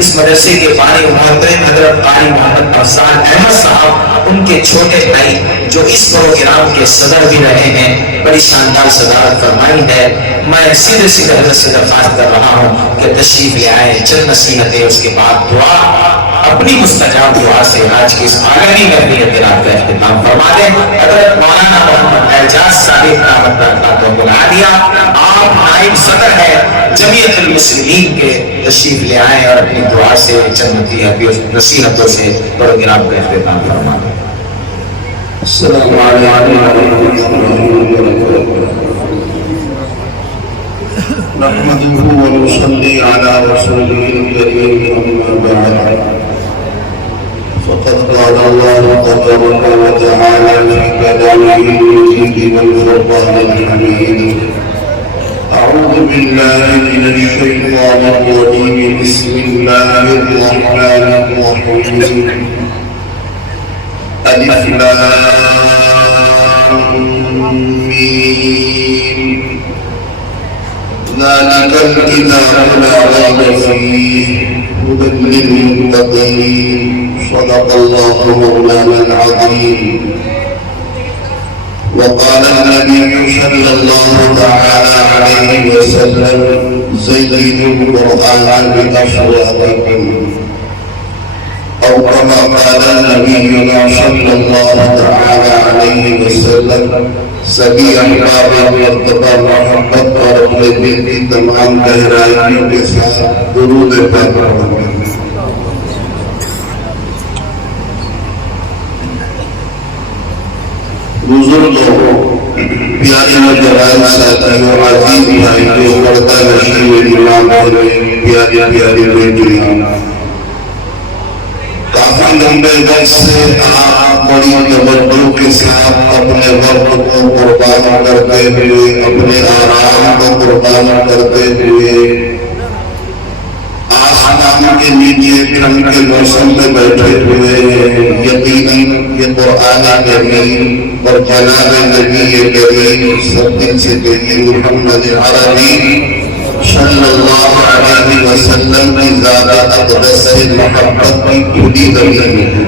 اس مدرسے کے بانی محترم حضرت قاری محمد افضال احمد صاحب، ان کے چھوٹے بھائی جو اس پروگرام کے صدر بھی رہے ہیں، بڑی شاندار صدارت فرمائی ہے۔ میں سیدھے حضرت سے درخواست کر رہا ہوں کہ تشریف لے آئیں، چند نصیحتیں، اس کے بعد دعا، اپنی مستجاب دعا سے آج کی اس عالمی محفل اعتراف کا اختتام فرما دیں۔ حضرت مولانا محمد اعجاز صاحب رحمۃ اللہ العالیہ، آپ نائب صدر ہے جمعیت المسلمین کے، تشریف لے آئیں اور اپنی دعا سے چند نصیحتوں سے پروگرام کا اختتام فرما دیں۔ السلام علیکم نحمده ونصلي على رسوله الكريم أما بعد فقد قال الله تبارك وتعالى في كلامه المجيد والفرقان الحميد أعوذ بالله من الشيطان الرجيم بسم الله الرحمن الرحيم ألف لام ميم ذلك الكتاب لا ريب فيه هدى للمتقين صدق الله مولانا العظيم وقال النبي صلى الله تعالى عليه وسلم زينوا القرآن بأصواتكم أو كما قال نبينا صلى الله تعالى عليه وسلم سبھی احباب مرتبہ محبت اور اپنے دل کی تمام گہرائیوں کے ساتھ درود پاک پڑھیں۔ بزرگوں، پیاری نوجوان ساتھیوں، عزیز بھائیوں، پردہ نشین امام بھائی، پیاری پیاری بیٹیاں، کافی لمبے وقت سے آپ بڑی توجہ کے ساتھ اپنے وقت کو قربان کرتے ہوئے، اپنے آرام کو قربان کرتے ہوئے آسمان کے نیچے ٹھنڈ کے موسم میں بیٹھے ہوئے ہیں۔ یقیناً یہ قرآن کریم اور جناب نبی کریم سب دل سے کریم محمد عربی صلی اللہ علیہ وسلم کی ذات اقدس سے محبت کی کھلی دلیل ہے۔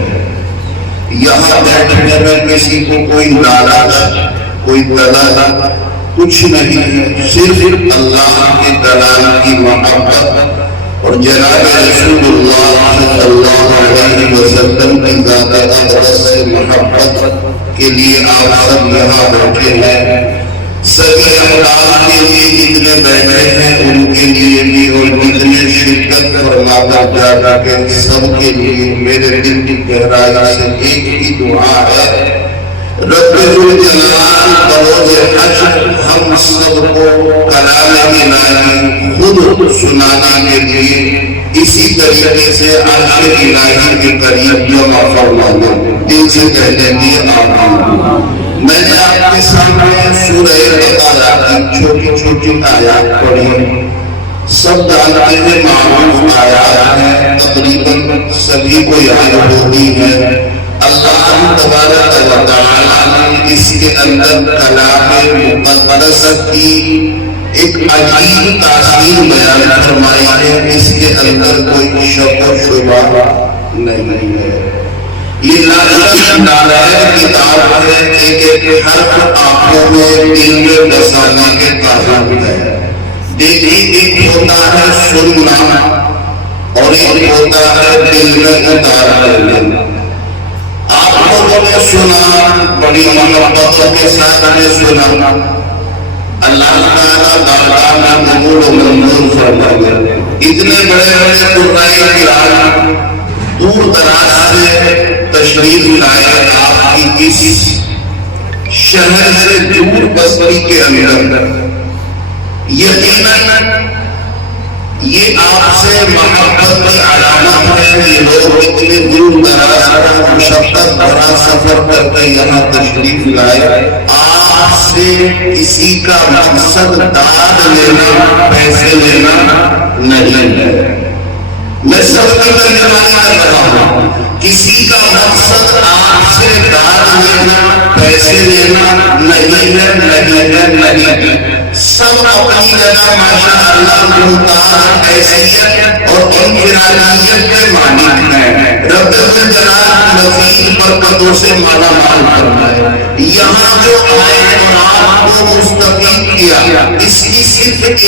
یہاں بیٹھنے میں کسی کو کوئی لالچ، کوئی دلال کچھ نہیں ہے، صرف اللہ کے دلال کی محبت اور جناب رسول اللہ صلی اللہ علیہ وسلم کی ذات اقدس سے محبت کے لیے آپ سب یہاں بیٹھے ہیں۔ سبھی احباب کے لیے جتنے بیٹھے ہیں ان کے لیے بھی اور جتنے شرکت فرما کر جا چکے سب کے لیے میرے دل کی گہرائی سے ایک ہی دعا ہے، رب ذوالجلال بروز حشر ہم سب کو کلام الہی خود سنانے کے لیے اسی طریقے سے عرش الہی کے قریب جمع فرما دے۔ دل سے کہنے کی آمین۔ میں نے آپ کے سامنے سورہ بقرہ کی چھوٹی چھوٹی آیات پڑھی، سب جانتے ہیں معروف آیات ہیں، تقریباً سبھی کو یاد ہوتی ہیں۔ اللہ تبارک و تعالیٰ نے اس کے اندر کلام مقدس کی ایک عجیب تاثیر بیان فرمائی ہے، اس کے اندر کوئی شک و شبہ نہیں ہے۔ یہ نالائق کتاب ہے، ایک ایک حرف آنکھوں میں دل میں بسانے کے قابل ہے۔ دیکھیے، ایک ہوتا ہے سننا اور ایک ہوتا ہے دل میں اتارنا۔ آپ لوگوں نے سنا، بڑی محبتوں کے ساتھ نے سنا، اللہ تعالیٰ بارگاہ میں قبول و منظور فرمائے۔ اتنے بڑے بڑے قرآن کرام دور دراز سے تشریف لائے آپ کی اس شہر سے دور بستی کے اندر۔ یقیناً یہ آپ سے محبت کی علامت ہے کہ لوگ اتنے دور دراز کا مشقت بھرا سفر کر کے یہاں تشریف لائے۔ آپ سے کسی کا مقصد داد لینا، پیسے لینا نہیں ہے۔ میں سب کا ترجمہ کر رہا ہوں، کسی کا مقصد آپ سے داد لینا، پیسے لینا نہیں ہے، نہیں ہے، نہیں ہے۔ سب اپنی جگہ ماشاءاللہ ممتاز حیثیت اور انفرادیت کے مالک ہیں. رب الجلال مزید برکتوں سے مالا مال فرمائے. یہاں جو آئے قرآن کو مستفید کیا اس کی صرف ایک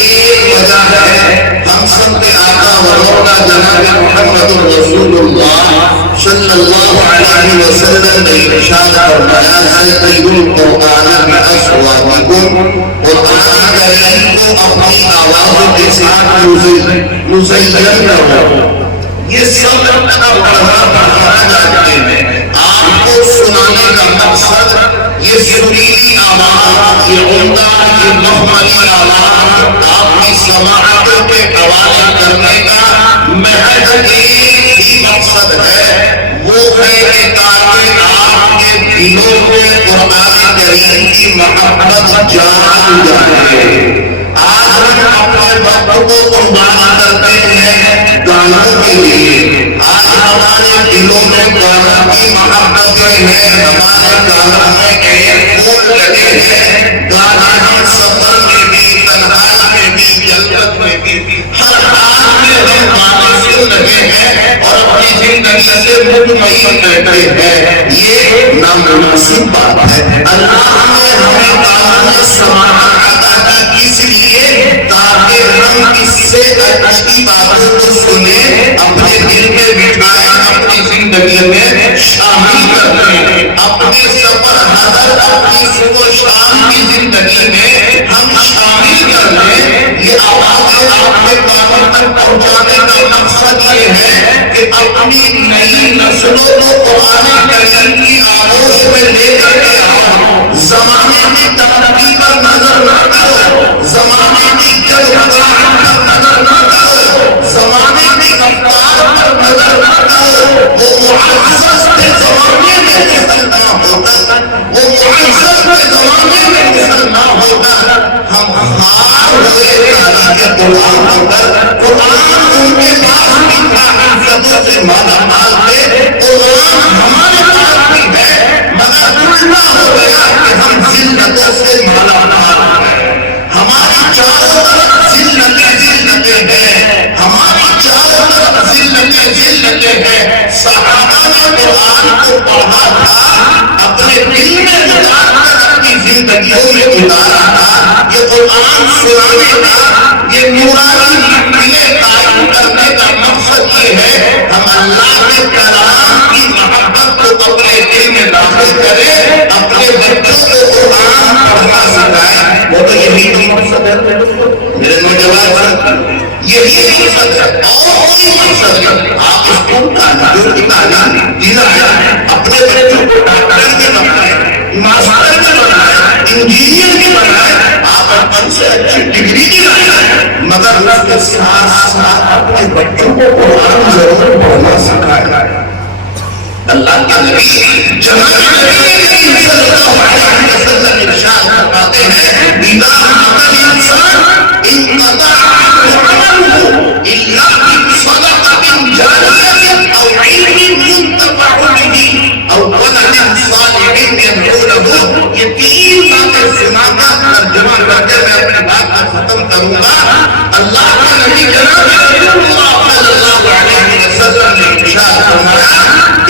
وجہ ہے. ہم سب کے آقا و مولا جناب محمد رسول اللہ صلی اللہ علیہ وسلم نے ارشاد فرمایا سید القرآن بأصواتکم، قرآن کریم کو اپنی آواز کے ساتھ مزین کرو. یہ سب پڑھنا جانتے ہیں. آپ کو سنانے کا مقصد یہ سریلی آواز، یہ عمدہ، یہ مخملی آواز آپ کی سماعتوں کے حوالے کرنے کا محض ایک ہی مقصد ہے، وہ ہے کہ تاکہ آپ کے دلوں میں قرآن کریم کی محبت جان جائے. آج ہم اپنے وقت کو قربان کرتے ہیں گانوں کے لیے. آج ہمارے دلوں میں گانوں کی محبتیں ہیں، ہمارے گانوں میں ایک پھول لگے ہیں. گانا ہم سفر میں بھی، تنہائی میں بھی، جلوت میں بھی، ہر حال میں ہم گانے سن لگے ہیں اور اپنی زندگی سے مطمئن رہتے ہیں. یہ نامناسب بات ہے. اللہ نے ہمیں گانوں میں سماعت عطا کی اس لیے تاکہ ہم اس سے اچھی باتوں کو سنیں، اپنے دل میں بٹھائیں، اپنی زندگی میں شامل کریں. اپنے سفر حضر، اپنی صبح و شام کی زندگی میں ہم شامل کر لیں. یہ آوازیں آپ کے کانوں تک پہنچانے کا مقصد یہ ہے کہ اپنی نئی نسلوں کو قرآن کریم کی آغوش میں لے کر کے آؤ. زمانے کی ترقی پر نظر نہ کرو، زمانے کی جلوگاہ پر نظر نہ کرو، زمانے کی رفتار پر نظر نہ کرو. وہ معزز کے زمانے میں مسلمان ہوتا، وہ معزز کے زمانے میں مسلمان ہوتا. ہم خار ہوئے تاریخ قرآن ہو کر، قرآن ان کے پاس بھی تھا، حفظوں سے مالا مال تھے، قرآن ہمارے پاس بھی ہے، مگر الٹا ہو گیا کہ ہم ذلتوں سے مالا مال ہیں. ہماری چاروں طرف ذلتیں ہیں، ہماری چاروں طرف ذلتیں ہیں. صحابہ نے قرآن کو پڑھا تھا، اپنے دل میں اتار کر اپنی زندگیوں میں اتارا تھا. یہ قرآن سنانے کا، یہ نورانی محفلیں قائم کرنے کا مقصد یہ ہے ہم اللہ کے کلام کی محبت کو اپنے دل میں داخل کریں، اپنے بچوں کو قرآن پڑھنا سکھائیں. وہ تو یہی مقصد ہے میرے نوجوان، یہی مقصد ہے اور کوئی مقصد نہیں. آپ اسکول کا جو تعلیم دلائیں، اپنے بچوں کو ڈاکٹر بھی بنائیں، ماسٹر بھی بنائیں، انجینئر بھی بنائیں، آپ اچھی سے اچھی ڈگری بھی لائیں، مگر اس کے ساتھ ساتھ اپنے بچوں کو قرآن ضرور پڑھنا سکھائیں. اللہ کے نبی جناب نبی صلی اللہ علیہ وسلم ارشاد فرماتے ہیں اذا مات الانسان انقطع عمله الا بصدقة جارية او علم ينتفع به او ولد صالح يدعو له. یہ تین باتیں سنا کر ترجمہ کر کے میں اپنی بات کو ختم کروں گا. اللہ کے نبی جناب رسول اللہ صلی اللہ علیہ وسلم نے ارشاد فرمایا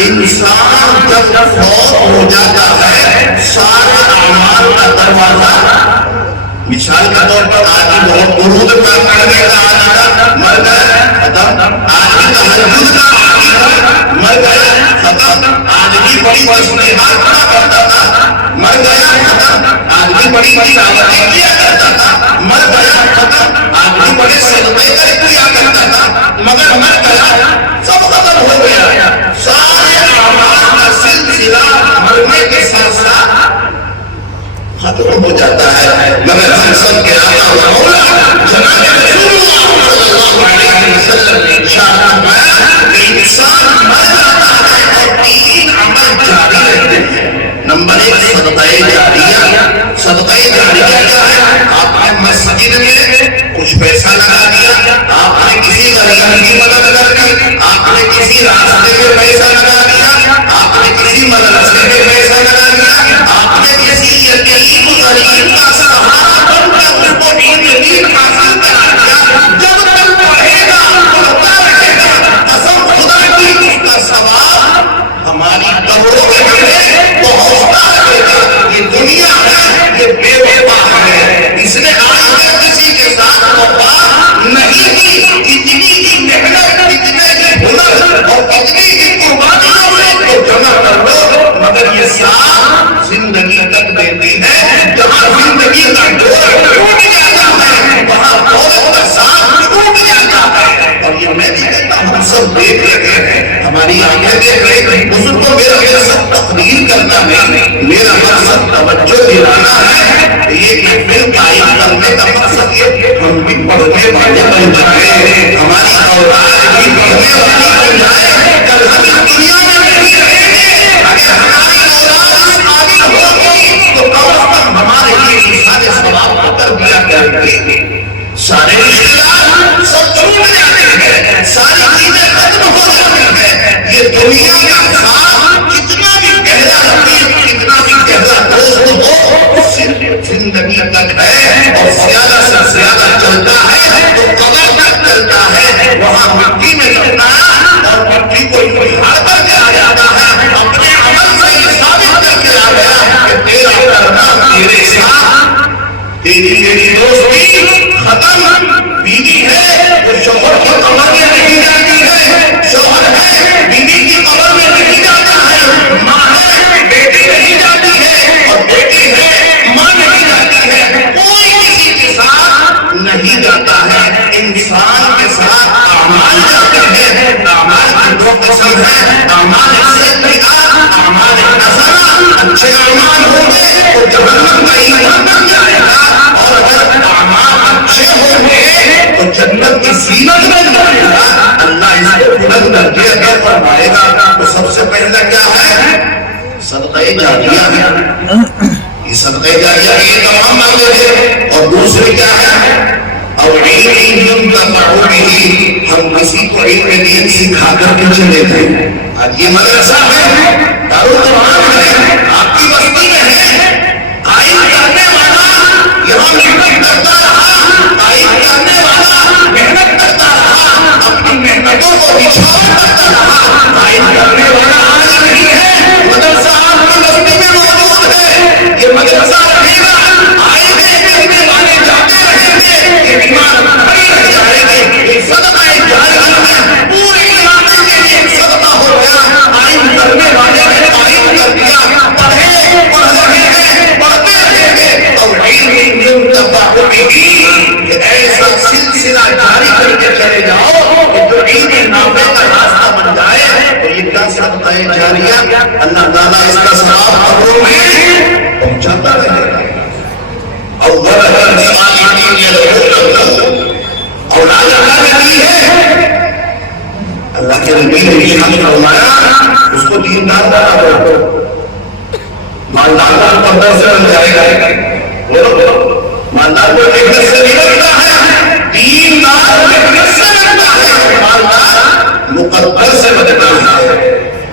انسان جب فوت ہو جاتا ہے سارے اعمال کا دروازہ، مثال کے طور پر آدمی بہت درود پڑھنے کا عادی تھا، مر گیا ختم. آدمی تہجد کا عادی تھا، مر گیا ختم. آدمی بڑی تسبیحات پڑھا کرتا تھا، مر گیا ختم. آدمی بڑی تلاوتیں کیا کرتا تھا، مر گیا ختم. آدمی بڑے صدقے کیا کرتا تھا مگر مر گیا، سب ختم ہو گیا. سارے اعمال کا سلسلہ مرنے کے ساتھ ساتھ ختم ہو جاتا ہے. مگر ہم سب کے آقا و مولا جناب رسول اللہ صلی اللہ علیہ وسلم نے ارشاد فرمایا کہ انسان مر جاتا ہے اور تین عمل جاری رہتے ہیں. نمبر ایک صدقہ جاریہ. صدقہ جاریہ کیا ہے؟ آپ نے مسجد میں کچھ پیسہ لگا دیا، آپ نے کسی غریب کی مدد کر دی، آپ نے کسی راستے میں پیسہ لگا دیا، آپ نے کسی مدرسے میں پیسہ لگا دیا، آپ نے کسی یتیم غریب کا سہارا بن کر اس کو دین یقین حاصل کرا دیا. جب تک پڑھے گا پڑھتا رہے گا قسم خدا کی اس کا ثواب ہماری قبروں کے لیے پہنچتا رہے گا. یہ دنیا ہے یہ بے وفا ہے. اس نے آج تک کسی کے ساتھ وفا نہیں کی. کتنی ہی محنت کتنے ہی ہنر اور کتنی ہی قربانیوں سے تو جمع کر لو مگر یہ ساتھ زندگی تک دیتی ہے. جہاں زندگی کا ڈور ٹوٹ جاتا ہے وہاں دولت کا ساتھ ٹوٹ جاتا ہے. اور یہ میں بھی کہتا ہوں ہم سب دیکھ رہے ہیں ہماری آنکھیں دیکھ رہے ہیں. بزرگوں میرا مقصد تقریر کرنا نہیں, میرا مقصد توجہ دلانا ہے. یہ محفل قائم کرنے کا مقصد یہ ہم بھی پڑھنے والے بن جائیں, ہماری اولاد بھی پڑھنے والی بن جائے. کل ہم اس دنیا میں نہیں رہیں گے. اگر ہماری اولاد اس قابل ہوگی تو کم از کم ہمارے لیے سارے ثواب کو کر دیا کرے گی. سارے رشتے دار سب چھوٹ جاتے ہیں, ساری چیزیں ختم ہو جاتی ہیں. یہ دنیا کا خواب کتنا بھی گہرا رفیق کتنا بھی گہرا دوست ہو صرف زندگی تک ہے اور زیادہ سے زیادہ چلتا ہے تو قبر تک چلتا ہے. وہاں مٹی میں لگنا اور مٹی کو اجھاڑ کر کے آ جاتا ہے. اپنے عمل سے یہ ثابت کر کے آ گیا کہ تیرا کرنا تیرے ساتھ. تیری دوستی ختم. بیوی ہے وہ شوہر کی قبر میں نہیں جاتی ہے, شوہر ہے بیوی کی قبر میں نہیں جاتا ہے, ماں ہے بیٹی نہیں جاتی ہے اور بیٹی ہے ماں نہیں جاتی ہے. کوئی کسی کے ساتھ نہیں جاتا ہے. انسان کے ساتھ اعمال جاتے ہیں. اعمال کی دو قسم ہے, اعمال سیئات اعمال حسنہ. اچھے اعمال ہوں گے تو جہنم کا ایندھن بن جائے گا اور اگر اعمال اچھے ہوں گے تو جنت کی زینت بن جائے گا. اللہ اس کو بلند درجے عطا فرمائے گا. تو سب سے پہلا کیا ہے؟ صدقہ جاریہ ہے. یہ صدقہ جاریہ کی تمام مانگیں ہیں. اور دوسری کیا ہے؟ اور علم ينتفع به. ہم کسی کو علم دین سکھا کر کے چلے تھے. آج یہ مدرسہ ہے, دارالقرآن ہے, آپ کی بستی میں ہے. قائم کرنے والا یہاں محنت کرتا رہا, قائم کرنے والا محنت کرتا رہا, اپنی محنتوں کو نچھاور کرتا رہا. قائم کرنے والا آج نہیں ہے, مدرسہ آپ کی بستی میں موجود ہے. یہ مدرسہ رہے گا, آئے گے کرنے والے جاتے رہیں گے, یہ ایمان کھڑی رہ جائے گی. یہ صدقہ جاریہ ہے, پورے علاقے کے لیے صدقہ ہو گیا. قائم کرنے والے نے قائم کر دیا, پڑھے پڑھ رہے ہیں پڑھتے رہیں گے. اور علم ينتفع به ایسا سلسلہ جاری کر کے چلے جاؤ کہ جو علم نافع کا راستہ بن جائے. تو یہ کیا صدقہ جاریہ اللہ تعالیٰ اس کا ثواب قبروں میں پہنچاتا رہے گا. اولاد اللہ نے دی ہے. اللہ کے نبی نے ارشاد فرمایا اس کو دیندار بنا دو. مالدار کو پردہ سے بن جائے گا. مالدار کو محنت سے نہیں بنتا ہے, دیندار محنت سے بنتا ہے. مالدار مقدر سے بنتا ہے.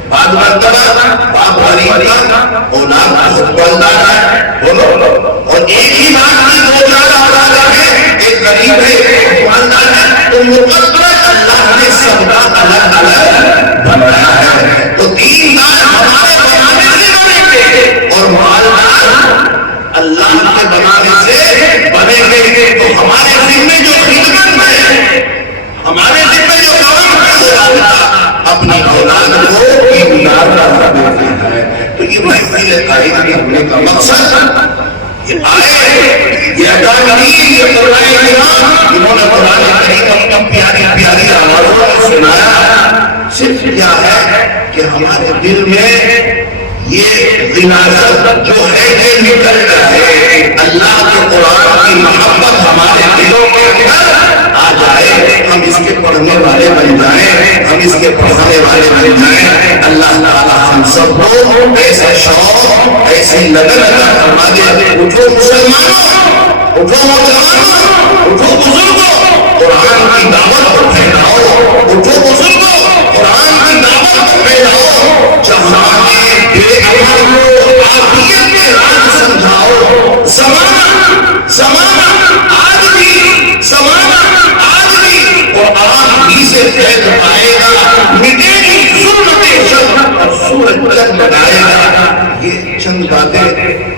بعد مرتبہ باپ غریب کا اولاد مالدار ہے, بولو. اور ایک ہی بات کی دو چار اولاد ہیں, ایک غریب ہے ایک مالدار ہے, تو مقدر اللہ نے سب کا الگ الگ بنایا ہے. تو دیندار ہمارے بنانے سے بنیں گے اور مالدار اللہ کے بنانے سے بنیں گے. تو ہمارے ذمہ جو خدمت ہے, ہمارے ذمہ جو کام ہے اپنی اولاد کو دیندار بنانا ہے. تو یہ محفل قائم کرنے کا مقصد یہ آئے, یہ اکابرین, یہ قرآن کرام, انہوں نے قرآن کریم اپنی پیاری پیاری آوازوں میں سنایا. صرف کیا ہے کہ ہمارے دل میں یہ غلاظت جو ہے یہ نکل رہے. اللہ کے قرآن کی محبت ہمارے دلوں کے اندر آ جائے, ہم اس کے پڑھنے والے بن جائیں, ہم اس کے پڑھنے والے بن جائیں. اللہ تعالیٰ ہم سب کو ایسا شوق ایسی لگن عطا فرما دے. اٹھو مسلمانوں, اٹھو نوجوانوں, اٹھو بزرگوں, قرآن کی دعوت کو پھیلاؤ. اٹھو بزرگوں, قرآن کی دعوت کو پھیلاؤ. جہاں بے عمل کو عافیت کے راز سمجھاؤ. زمانہ آج بھی لائے گا، مٹے گی ظلمت شب اور سورج جگمگائے گا۔ یہ چند باتیں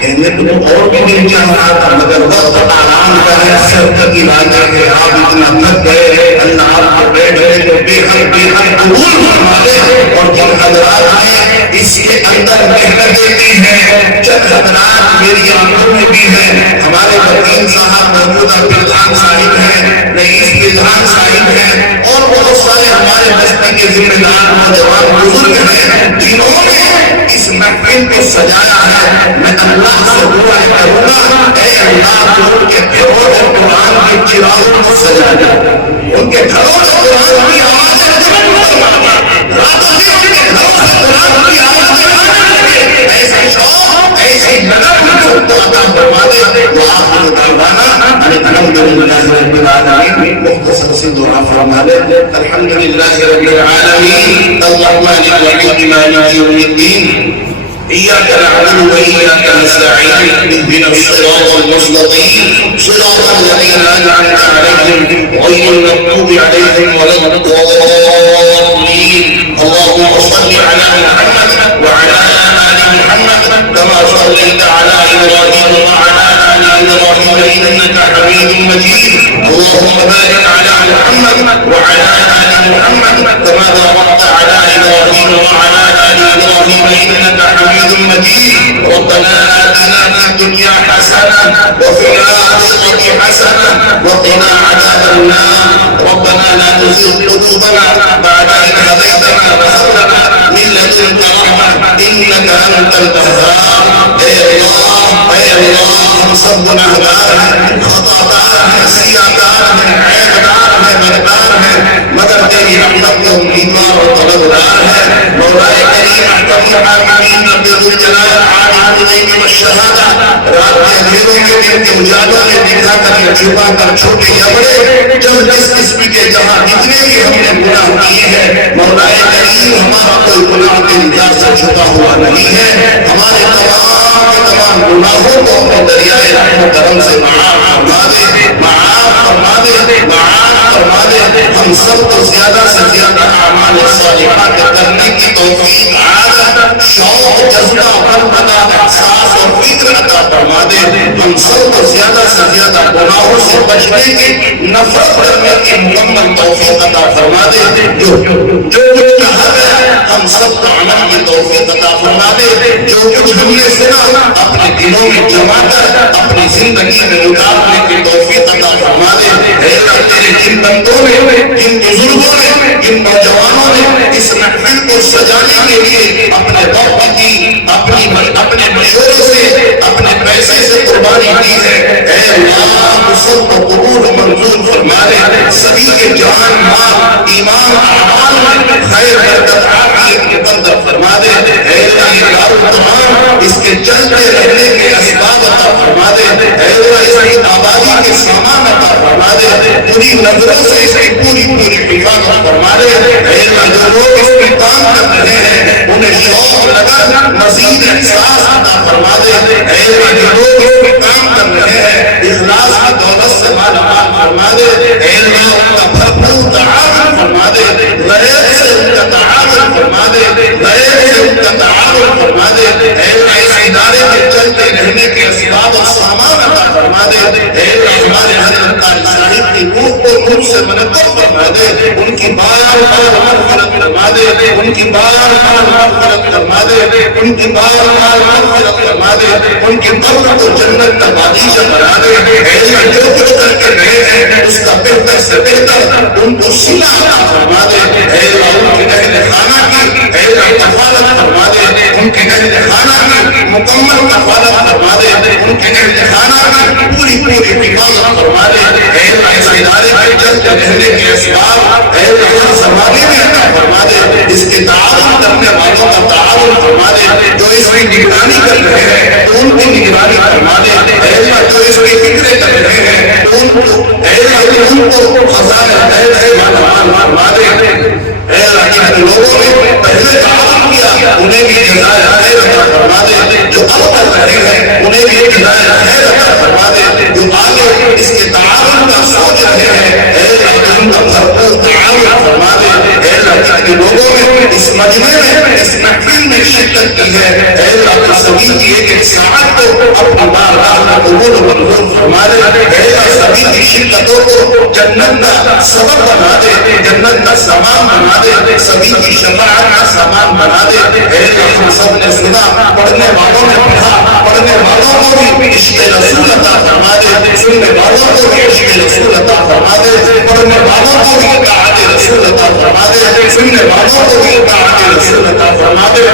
کہنے تو اور بھی دل چاہ رہا تھا، مگر وقت آرام کا ہے، سر تک علاقہ ہے، آپ اتنا تھک گئے، اللہ آپ کو بیٹھ گئے تو بے حد قبول فرما دے۔ اور جن حضرات نے اس کے اندر محنتیں دی ہیں، چند حضرات میری آنکھوں میں بھی ہیں، ہمارے وکیل صاحب محمودہ پردھان صاحب ہیں، رئیس پردھان صاحب ہیں، اور بہت سارے ہمارے بستی کے ذمہ دار نوجوان بزرگ ہیں جنہوں نے اس محفل کو سجایا ہے۔ میں اللہ سے دعا کروں گا، اے اللہ تو ان کے گھروں اور قرآن کے چراغوں کو سجا دے، ان کے گھروں سے قرآن کی آوازیں جب فرما دے، راتوں میں ان کے گھروں سے قرآن کی آوازیں آنے لگے، ایسے شوق ایسی لگن ان سب کو عطا فرما دے۔ وآخر دعوانا الحمدللہ رب العالمین۔ مختصر سی دعا فرما دے، الحمدللہ رب العالمین الرحمن الرحیم مالک یوم الدین إياك نعبد وإياك نستعين اهدنا الصراط المستقيم صراط الذين أنعمت عليهم غير المغضوب عليهم ولا الضالين اللهم صل على محمد وعلى آل محمد كما صليت على إبراهيم وعلى آل إبراهيم إنك حميد مجيد اللهم بارك على محمد وعلى آل محمد كما باركت على إبراهيم وعلى آل إبراهيم إنك حميد مجيد ربنا آتنا في الدنيا حسنة وفي الآخرة حسنة وقنا عذاب النار ربنا لا تزغ قلوبنا بعد إذ هديتنا وهب لنا من لدنك رحمة إنك أنت الوهاب اے اللہ ہم سب گناہگار ہیں، خطاکار ہیں، سیاہکار ہیں، عیبدار ہیں، بدکار ہیں، مگر تیری رحمت کے امیدوار اور طلبگار ہیں۔ مولا کریم احکم الحاکمین رب ذوالجلال عالم الغیب والشہادہ رات کے اندھیروں میں دن کے اجالوں میں دکھا کر یا چھپا کر چھوٹے یا بڑے جب جس قسم کے جہاں جتنے بھی ہم نے گناہ کیے ہیں مولا کریم ہمارا کوئی گناہ تیری ذات سے چھپا ہوا نہیں ہے، ہمارے تمام گناہوں کو اپنے دریائے رحم و کرم سے معاف فرما دے، معاف فرما دے، معاف فرما دے۔ ہم سب کو زیادہ سے زیادہ اعمال صالحات کرنے کی توفیق، عادت، شوق، جذبہ، غم عطا، احساس اور فکر عطا فرما دے۔ ہم سب کو زیادہ سے زیادہ گناہوں سے بچنے کی، نفرت کرنے کی مکمل توفیق عطا فرما دے۔ جو کچھ کہا گیا ہم سب کو عمل کی توفیق عطا فرما دے۔ جو کچھ ہم نے سنا اپنے دلوں میں جما کر اپنی زندگی میں اتارنے کی توفیق عطا فرما دے۔ اے اللہ تیرے جن بندوں نے، جن بزرگوں نے، جن نوجوانوں نے اس محفل کو سجانے کے لیے اپنے وقت کی، اپنے مشورے سے، اپنے پیسے سے قربانی دی ہے، اے اللہ سب کو قبول و منظور فرما دے۔ سبھی کے جان، مال، ایمان، اعمال میں خیر، برکت، عافیت مقدر فرما دے۔ اے اللہ یہ دار تمام اس کے چلتے رہنے کے اسباب عطا فرما دے۔ اے اللہ اس کی آبادی کے سامان عطا فرما دے۔ پوری نظروں سے اس کی پوری حفاظت فرما دے۔ اے اللہ جو لوگ اس پہ کام کر رہے ہیں انہیں شوق، لگن، مزید احساس عطا فرما دے۔ اے اللہ جو لوگ اس پہ کام کر رہے ہیں اخلاص کی دولت سے مالا مال فرما دے۔ اے اللہ ان کا بھرپور تعاون فرما دے، غیر سے ان کا تعاون فرما دے، غیر سے ان کا تعاون فرما دے۔ اے اللہ اس ادارے میں چلتے رہنے کے اسباب و سامان عطا فرما دے۔ اے اللہ ہمارے حضرت قاری صاحب کی روح کو نور سے منور فرما دے، ان کی بار بار مغفرت فرما دے، ان کی بار بار مغفرت فرما دے، ان کی بار بار مغفرت فرما دے، ان کی قبر کو جنت کا باغیچہ بنا دے۔ اے اللہ جو کچھ کر کے گئے ہیں اس کا بہتر سے بہتر ان کو صلہ عطا فرما دے۔ اے اللہ ان کے اہل خانہ کی اے اللہ کفالت فرما دے، ان کے اہل خانہ کی مکمل کفالت فرما دے، ان کے اہل خانہ کی پوری حفاظت فرما دے۔ اے اللہ اس ادارے میں چلتے رہنے کے اسباب اے اللہ ہر زمانے میں عطا فرما دے۔ اس کے تعاون کرنے والوں کا تعاون فرما دے، جو اس کی نگرانی کر رہے ہیں ان کی نگرانی فرما دے۔ اے اللہ جو اس کی فکریں کر رہے ہیں ان کو اے اللہ ان کو خزانہ خیر سے مالا مال فرما دے۔ اے اللہ جن لوگوں نے پہلے تعاون کیا انہیں بھی جزائے خیر عطا فرما دے، جو اب کر رہے ہیں انہیں بھی جزائے خیر عطا فرما دے، جو آگے اس کے تعاون کا سوچ رہے ہیں اے اللہ ان کا بھرپور تعاون کے لوگوں نے اس مجمع میں اس محفل میں شرکت کی ہے، اے اللہ سبھی کی ایک ایک ساعت کو اپنی بارگاہ میں قبول و منظور فرما دے، اے اللہ سبھی کی شرکتوں کو جنت کا سبب بنا دے، جنت کا سامان بنا دے، سبھی کی شفاعت کا سامان بنا دے، اے اللہ ہم سب نے سنا، پڑھنے والوں نے پڑھا، پڑھنے والوں کو بھی عشق رسول عطا فرما دے، سننے والوں کو بھی عشق رسول عطا فرما دے، پڑھنے والوں کو بھی اطاعت رسول عطا فرما دے، سننے والوں کو بھی اطاعت رسول عطا فرما دے،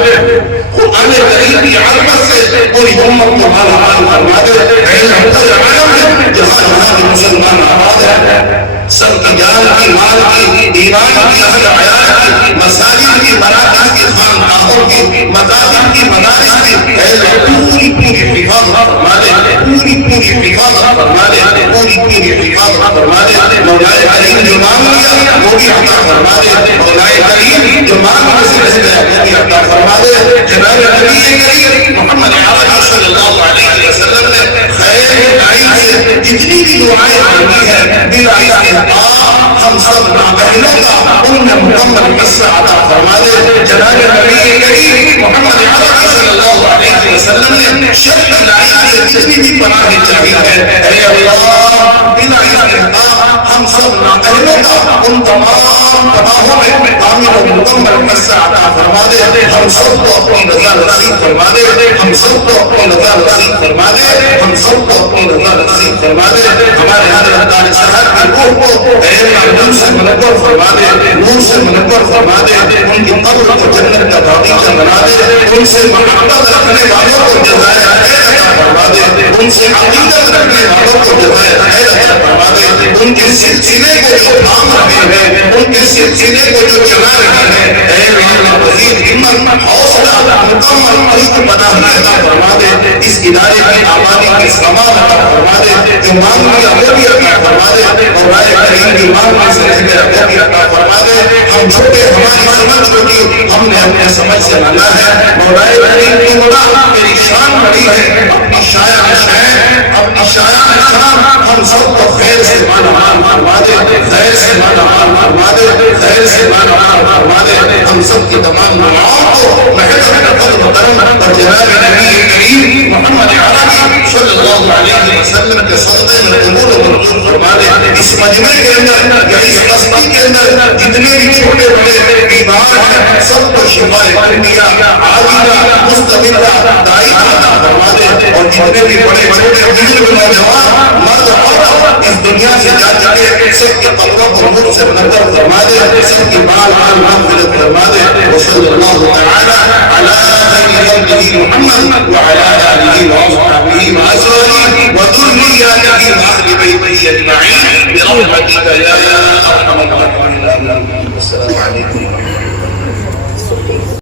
قرآن کریم کی عظمت سے پوری امت کو مالا مال فرما دے، اے اللہ عالم ہے جہاں جہاں مسلمان آباد ہے، سب کی جان کی، مال کی، ایمان کی، اہل عیال کی، مساجد کی، مراکز کی، خانقاہوں کی، مساجد کی، مدارس کی، اے اللہ پوری پوری حفاظت فرما دے، پوری پوری حفاظت فرما دے، پوری پوری حفاظت فرما دے، مولا کریم جو مانگ لیا وہ بھی عطا فرما دے، مولا کریم جو مانگ سے رہ گیا وہ بھی عطا فرما دے، جناب نبی کریم محمد عربی صلی اللہ علیہ وسلم نے خیر دائی سے جتنی بھی دعائیں مانگی ہے بلا استحقاق ہم سب نابہنوں کا ان میں مکمل حصہ عطا فرما دے، جناب نبی کریم محمد عربی صلی اللہ علیہ وسلم نے شرط لائی سے جتنی بھی پناہیں چاہی ہے، اے اللہ بلا استحقاق ہم سب نابہنوں کا ان تمام تباہوں میں کامل و مکمل حصہ عطا فرما دے، ہم سب کو اپنی رضا نصیب فرما دے، ہم سب کو اپنی رضا نصیب فرما دے، ہم سب کو اپنی رضا نصیب فرما دے، ہمارے حضرت دار صاحب کی روح کو اے اللہ نور سے منور فرما دے، نور سے منور فرما دے، ان کی قبر کو جنت کا باغیچہ بنا دے، ان سے محبت رکھنے والوں کو جزائے خیر عطا فرما دے، ان سے عقیدت رکھنے والوں کو جزائے خیر عطا فرما دے، ان کے سلسلے کو جو تھام رہے ہیں، ان کے سلسلے کو جو چلا رہے ہیں، اے اللہ مزید ہمت، حوصلہ، مکمل قلب بنا عطا فرما دے، اس ادارے کی آبادی کے سامان عطا فرما دے، جو مانگ لیا وہ بھی عطا فرما دے، مولا کریم کی مانگ سے رہ گیا وہ بھی عطا فرما دے، ہم چھوٹے ہماری سمجھ چھوٹی ہم نے اپنے سمجھ سے مانا ہے، مولا کریم کی مولا تیری شان بڑی ہے، اپنی شاعر شان، اپنی شاعر شان ہم سب کو خیر سے مانا مال فرما دے، خیر سے مانا مال فرما دے، خیر سے مانا مال فرما دے، ہم سب کی تمام دعاؤں کو محض قدم کرم اور جناب نبی کریم محمد عربی صلی اللہ علیہ وسلم کے صدقے میں قبول و منظور فرما دے، اس مجمع کے اندر یا اس بستی کے اندر جتنے بھی چھوٹے بڑے بیمار ہیں سب کو شفائے کلیا عاجلہ مستمرہ دائمہ عطا فرما دے، اور جتنے بھی بڑے چھوٹے بزرگ نوجوان مرد عورت اس دنیا سے جا چکے سب کے قبروں کو نور سے منور فرما دے، سب کی بال مغفرت فرما دے، وصلی اللہ تعالی علی خیر خلقہ محمد وعلی آلہ وصحبہ وازواجہ وذریاتہ واہل بیتہ اجمعین برحمتک یا ارحم الراحمین۔ السلام علیکم۔